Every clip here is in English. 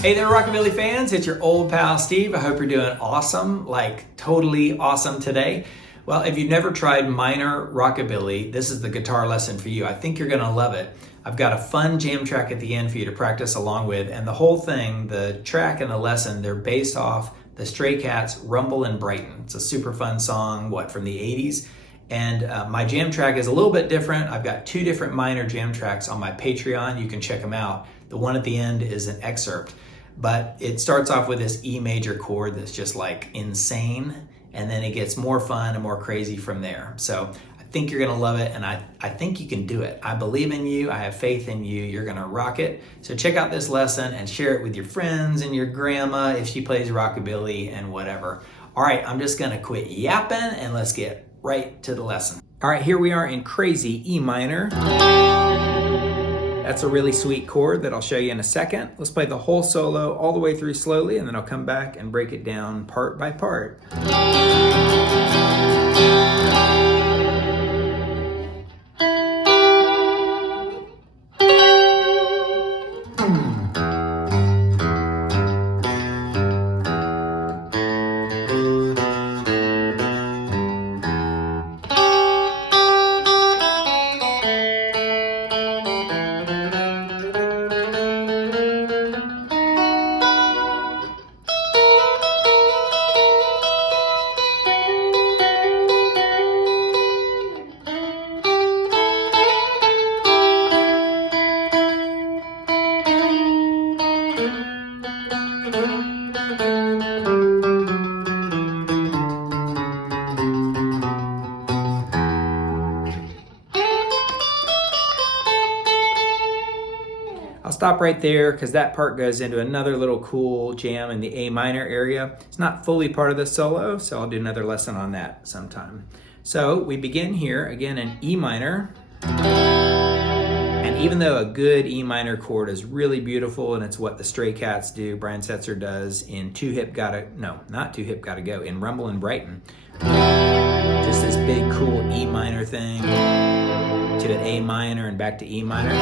Hey there, Rockabilly fans. It's your old pal Steve. I hope you're doing awesome, like totally awesome today. Well, if you've never tried minor Rockabilly, this is the guitar lesson for you. I think you're gonna love it. I've got a fun jam track at the end for you to practice along with, and the whole thing, the track and the lesson, they're based off the Stray Cats' Rumble in Brighton. It's a super fun song, from the 80s? And my jam track is a little bit different. I've got two different minor jam tracks on my Patreon. You can check them out. The one at the end is an excerpt. But it starts off with this E major chord that's just like insane, and then it gets more fun and more crazy from there. So I think you're gonna love it, and I think you can do it. I believe in you, I have faith in you, you're gonna rock it. So check out this lesson and share it with your friends and your grandma if she plays Rockabilly and whatever. All right, I'm just gonna quit yapping and let's get right to the lesson. All right, here we are in crazy E minor. That's a really sweet chord that I'll show you in a second. Let's play the whole solo all the way through slowly, and then I'll come back and break it down part by part. I'll stop right there because that part goes into another little cool jam in the A minor area. It's not fully part of the solo, so I'll do another lesson on that sometime. So we begin here again in E minor. And even though a good E minor chord is really beautiful and it's what the Stray Cats do, Brian Setzer does in not Too Hip Gotta Go, in Rumble in Brighton. Just this big cool E minor thing to an A minor and back to E minor.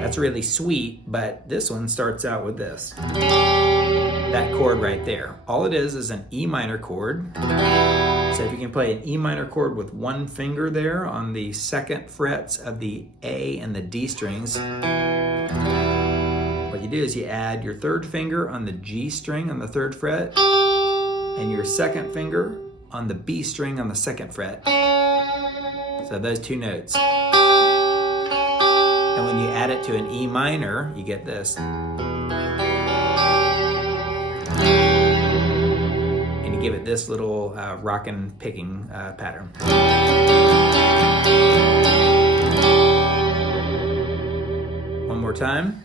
That's really sweet, but this one starts out with this. That chord right there. All it is an E minor chord. So if you can play an E minor chord with one finger there on the second frets of the A and the D strings, what you do is you add your third finger on the G string on the third fret and your second finger on the B string on the second fret. So those two notes. And when you add it to an E minor, you get this. And you give it this little rockin' picking pattern. One more time.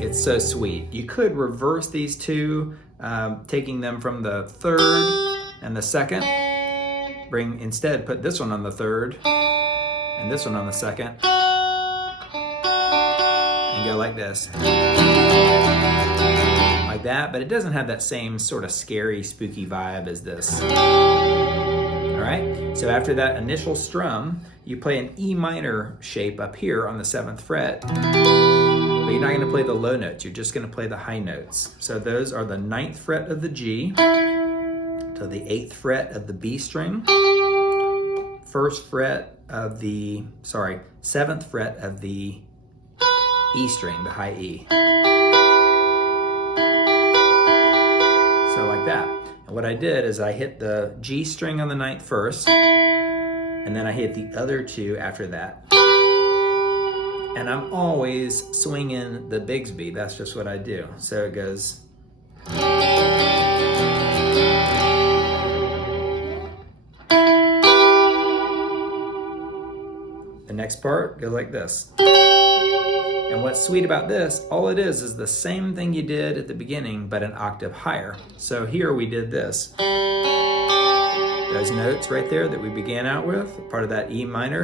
It's so sweet. You could reverse these two, taking them from the third and the second. Instead, put this one on the third and this one on the second, and go like this. Like that, but it doesn't have that same sort of scary, spooky vibe as this. All right, so after that initial strum, you play an E minor shape up here on the 7th fret, but you're not gonna play the low notes, you're just gonna play the high notes. So those are the 9th fret of the G, to the 8th fret of the B string, 7th fret of the E string, the high E. So like that. And what I did is I hit the G string on the 9th first, and then I hit the other two after that. And I'm always swinging the Bigsby, that's just what I do. So it goes. The next part goes like this. And what's sweet about this, all it is the same thing you did at the beginning, but an octave higher. So here we did this. Those notes right there that we began out with, part of that E minor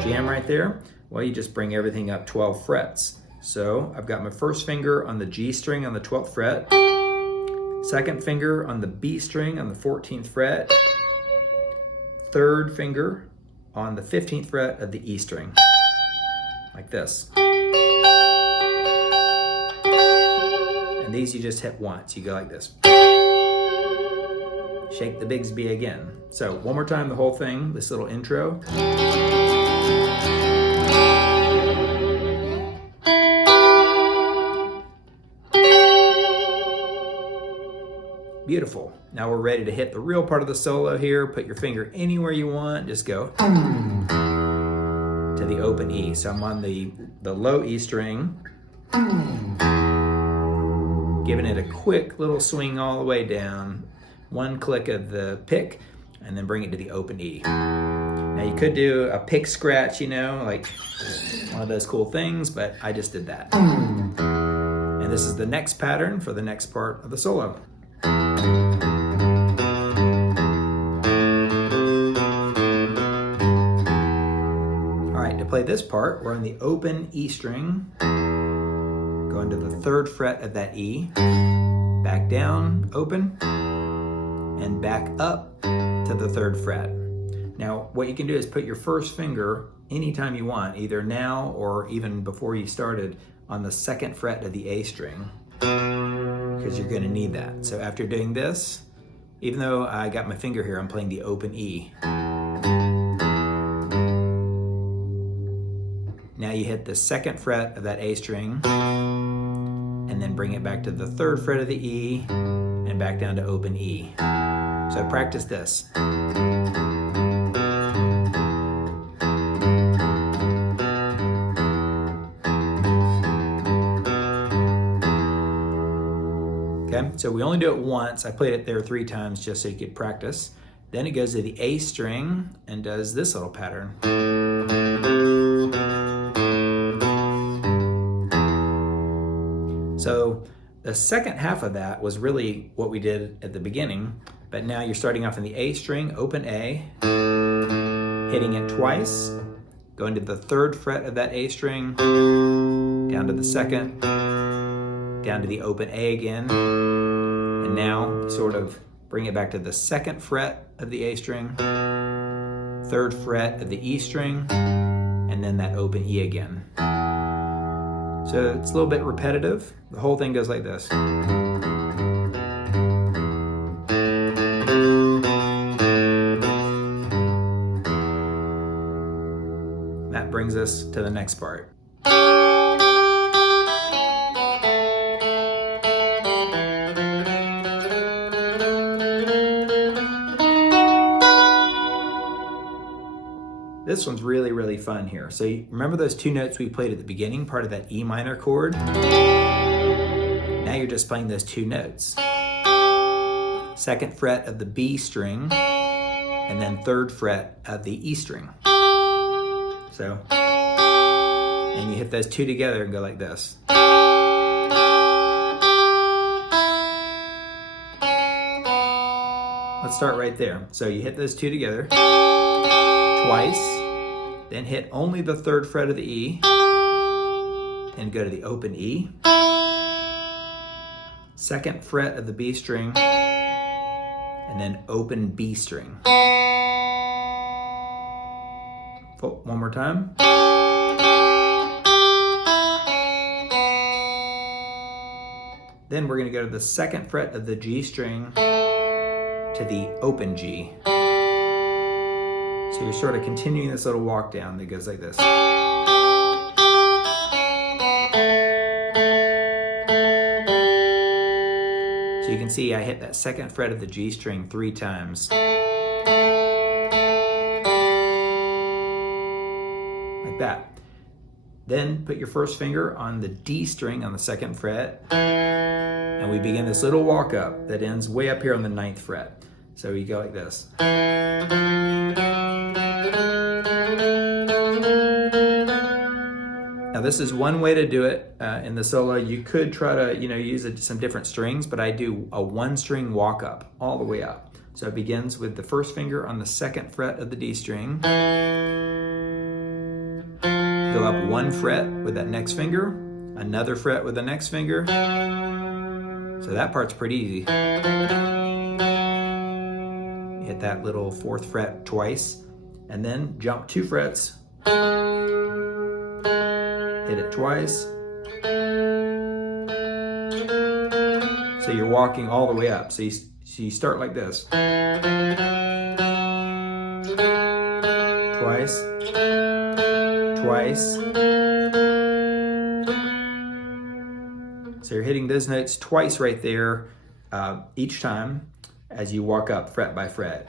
jam right there, well, you just bring everything up 12 frets. So I've got my first finger on the G string on the 12th fret, second finger on the B string on the 14th fret, third finger on the 15th fret of the E string, like this. And these you just hit once. You go like this. Shake the Bigsby again. So one more time, the whole thing, this little intro. Beautiful. Now we're ready to hit the real part of the solo here. Put your finger anywhere you want. Just go to the open E. So I'm on the low E string, giving it a quick little swing all the way down. One click of the pick, and then bring it to the open E. Now you could do a pick scratch, you know, like one of those cool things, but I just did that. And this is the next pattern for the next part of the solo. All right, to play this part, we're on the open E string, going to the 3rd fret of that E, back down, open, and back up to the 3rd fret. Now, what you can do is put your first finger anytime you want, either now or even before you started, on the 2nd fret of the A string, because you're going to need that. So after doing this, even though I got my finger here, I'm playing the open E. Now you hit the 2nd fret of that A string, and then bring it back to the 3rd fret of the E, and back down to open E. So practice this. Okay, so we only do it once. I played it there 3 times just so you could practice. Then it goes to the A string and does this little pattern. So the second half of that was really what we did at the beginning, but now you're starting off in the A string, open A, hitting it twice, going to the 3rd fret of that A string, down to the 2nd, down to the open A again, and now sort of bring it back to the 2nd fret of the A string, 3rd fret of the E string, and then that open E again. So it's a little bit repetitive. The whole thing goes like this. That brings us to the next part. This one's really, really fun here. So you remember those 2 notes we played at the beginning, part of that E minor chord? Now you're just playing those 2 notes. 2nd fret of the B string, and then 3rd fret of the E string. So, and you hit those 2 together and go like this. Let's start right there. So you hit those 2 together twice, then hit only the 3rd fret of the E, and go to the open E, 2nd fret of the B string, and then open B string. One more time. Then we're going to go to the 2nd fret of the G string to the open G. So you're sort of continuing this little walk down that goes like this. So you can see I hit that 2nd fret of the G string 3 times. Like that. Then put your first finger on the D string on the 2nd fret, and we begin this little walk up that ends way up here on the 9th fret. So you go like this. Now this is one way to do it in the solo. You could try to use some different strings, but I do a 1-string walk up all the way up. So it begins with the first finger on the 2nd fret of the D string. Go up 1 fret with that next finger, another fret with the next finger. So that part's pretty easy. Hit that little 4th fret twice, and then jump 2 frets, hit it twice. So you're walking all the way up. So you start like this. Twice, twice. So you're hitting those notes twice right there each time as you walk up fret by fret.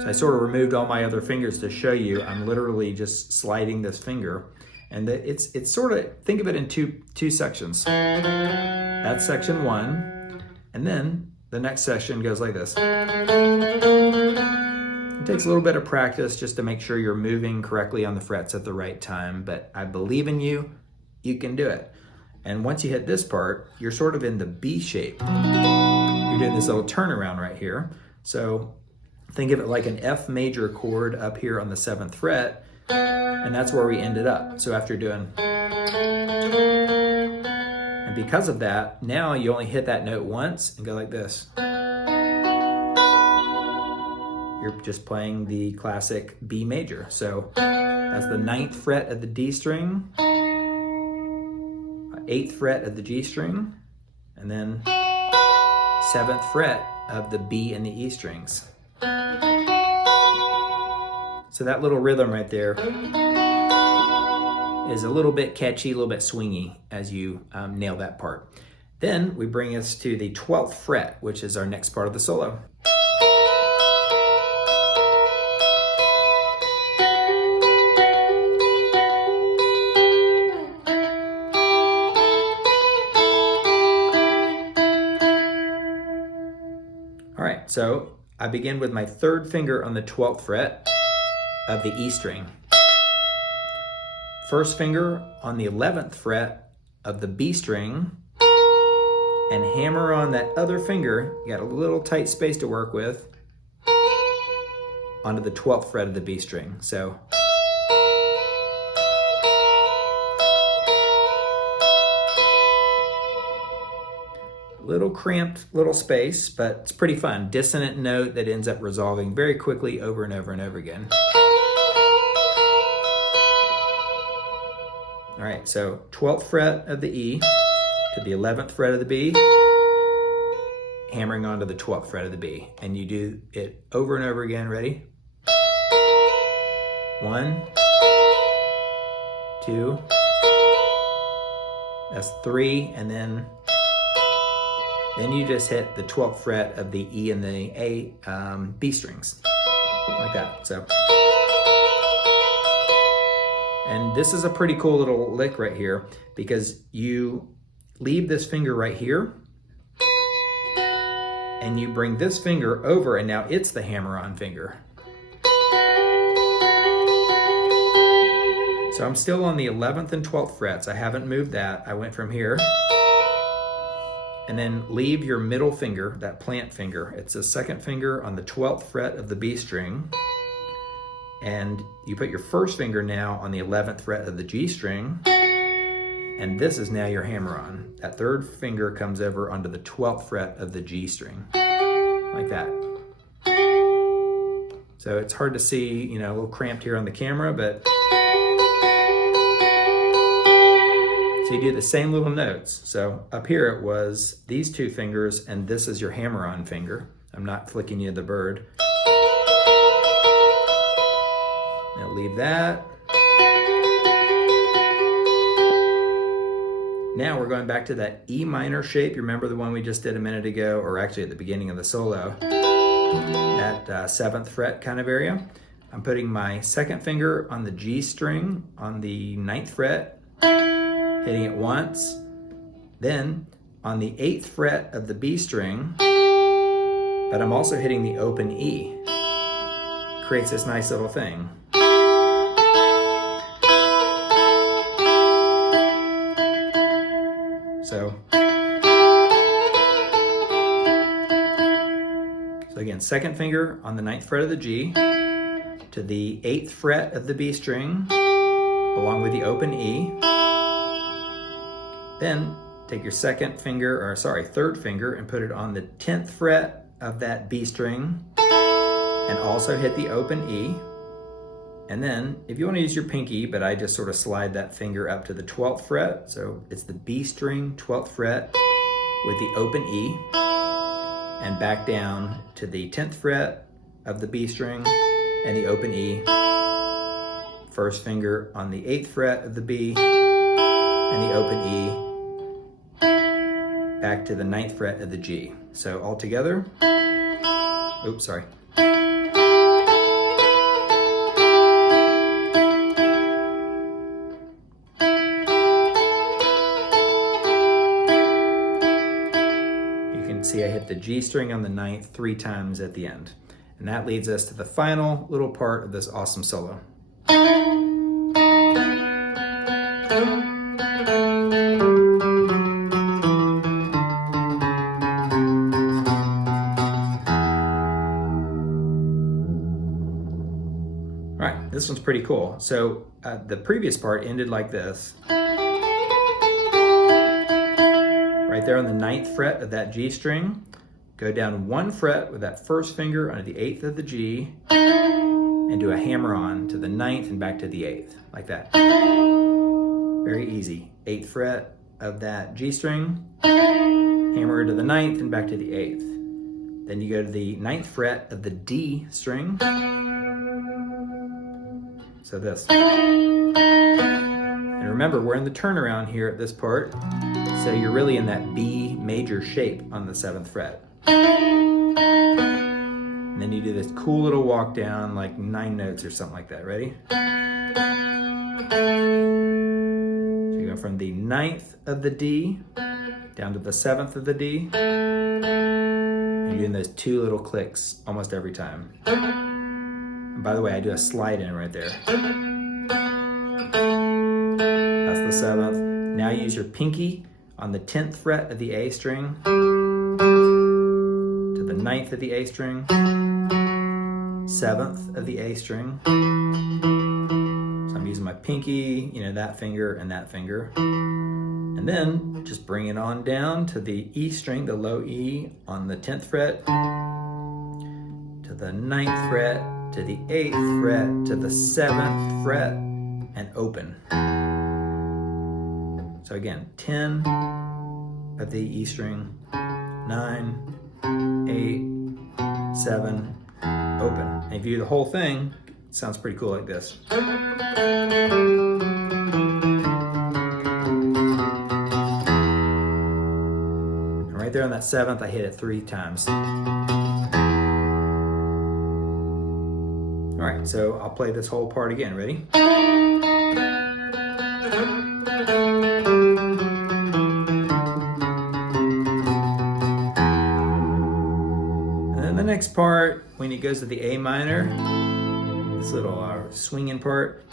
So I sort of removed all my other fingers to show you I'm literally just sliding this finger. And it's sort of, think of it in two sections. That's section 1, and then the next section goes like this. It takes a little bit of practice just to make sure you're moving correctly on the frets at the right time, but I believe in you, you can do it. And once you hit this part, you're sort of in the B shape. You're doing this little turnaround right here. So think of it like an F major chord up here on the 7th fret, and that's where we ended up. So after doing, and because of that, now you only hit that note once and go like this. You're just playing the classic B major. So that's the 9th fret of the D string, 8th fret of the G string, and then 7th fret of the B and the E strings. So that little rhythm right there is a little bit catchy, a little bit swingy as you nail that part. Then we bring us to the 12th fret, which is our next part of the solo. All right, so I begin with my 3rd finger on the 12th fret of the E string. 1st finger on the 11th fret of the B string, and hammer on that other finger, you got a little tight space to work with, onto the 12th fret of the B string. So little cramped little space, but it's pretty fun. Dissonant note that ends up resolving very quickly over and over and over again. All right, so 12th fret of the E to the 11th fret of the B, hammering onto the 12th fret of the B. And you do it over and over again. Ready? 1, 2, that's 3, and then you just hit the 12th fret of the E and the A B strings, like that. So, and this is a pretty cool little lick right here because you leave this finger right here and you bring this finger over, and now it's the hammer-on finger. So I'm still on the 11th and 12th frets. I haven't moved that. I went from here. And then leave your middle finger, that plant finger. It's the 2nd finger on the 12th fret of the B string. And you put your 1st finger now on the 11th fret of the G string. And this is now your hammer-on. That 3rd finger comes over onto the 12th fret of the G string, like that. So it's hard to see, a little cramped here on the camera, but so you do the same little notes. So up here it was these 2 fingers, and this is your hammer-on finger. I'm not flicking you the bird. Now leave that. Now we're going back to that E minor shape. You remember the one we just did a minute ago, or actually at the beginning of the solo, that 7th fret kind of area. I'm putting my 2nd finger on the G string on the 9th fret, hitting it once, then on the 8th fret of the B string, but I'm also hitting the open E. Creates this nice little thing. So again, 2nd finger on the 9th fret of the G to the 8th fret of the B string, along with the open E. Then take your 3rd finger and put it on the 10th fret of that B string and also hit the open E. And then if you want to use your pinky, but I just sort of slide that finger up to the 12th fret. So it's the B string, 12th fret with the open E, and back down to the 10th fret of the B string and the open E. First finger on the 8th fret of the B and the open E, back to the 9th fret of the G. So all together, oops, sorry. See, I hit the G string on the 9th 3 times at the end. And that leads us to the final little part of this awesome solo. All right, this one's pretty cool. So the previous part ended like this. Right there on the 9th fret of that G string, go down 1 fret with that first finger onto the 8th of the G, and do a hammer on to the 9th and back to the 8th, like that. Very easy. 8th fret of that G string, hammer to the 9th and back to the 8th. Then you go to the 9th fret of the D string, so this. And remember, we're in the turnaround here at this part, so you're really in that B major shape on the 7th fret. And then you do this cool little walk down, like 9 notes or something like that. Ready? So you go from the 9th of the D down to the 7th of the D. And you're doing those 2 little clicks almost every time. And by the way, I do a slide in right there. That's the 7th. Now use your pinky on the 10th fret of the A string to the 9th of the A string, 7th of the A string. So I'm using my pinky, that finger and that finger. And then just bring it on down to the E string, the low E on the 10th fret, to the 9th fret, to the 8th fret, to the 7th fret, and open. So again, 10 of the E string, 9, 8, 7, open. And if you do the whole thing, it sounds pretty cool like this. And right there on that 7th, I hit it 3 times. All right, so I'll play this whole part again. Ready? The next part, when it goes to the A minor, this little swinging part,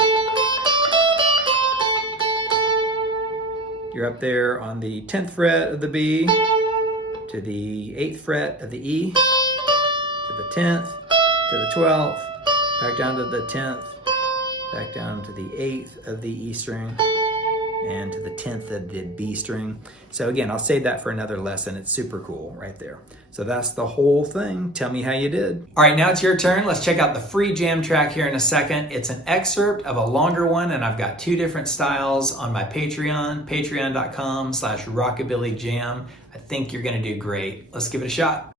you're up there on the 10th fret of the B, to the 8th fret of the E, to the 10th, to the 12th, back down to the 10th, back down to the 8th of the E string, and to the 10th of the B string. So again, I'll save that for another lesson. It's super cool right there. So that's the whole thing. Tell me how you did. All right, now it's your turn. Let's check out the free jam track here in a second. It's an excerpt of a longer one, and I've got 2 different styles on my Patreon, patreon.com/rockabillyjam. I think you're gonna do great. Let's give it a shot.